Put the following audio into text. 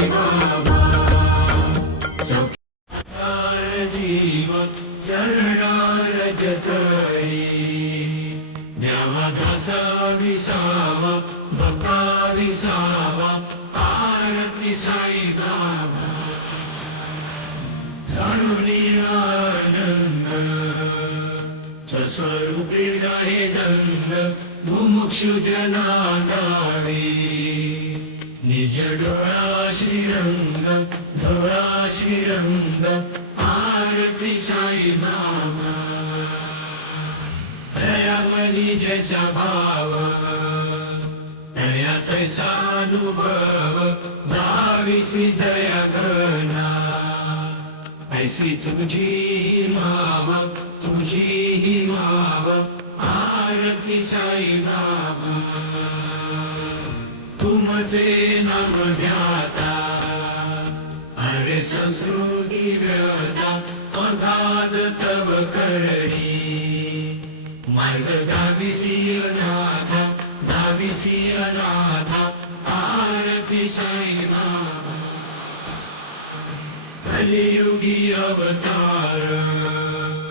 बाबा जीव चरणार जतळी द्यावा घासा विसावा भक्ता विसावा आरती साई बाबा जाणूनी आनंद स्वस्वरूपी आहे दंड मुमुक्षु जनाधारी निज डोळा श्रीरंग धोळा श्रीरंग आरती साई बाबा दयामनी जैसा भाव दया तैसा अनुभव भाविसी जया गणा ऐसी तुझी माव तुझी माव आरती साई बाबा तुमचे नाम ध्याता अरे संस्कृती व्यथा अगाध तव करणी मार्ग दाविसी अनाथा आरती साई बाबा कलियुगी अवतार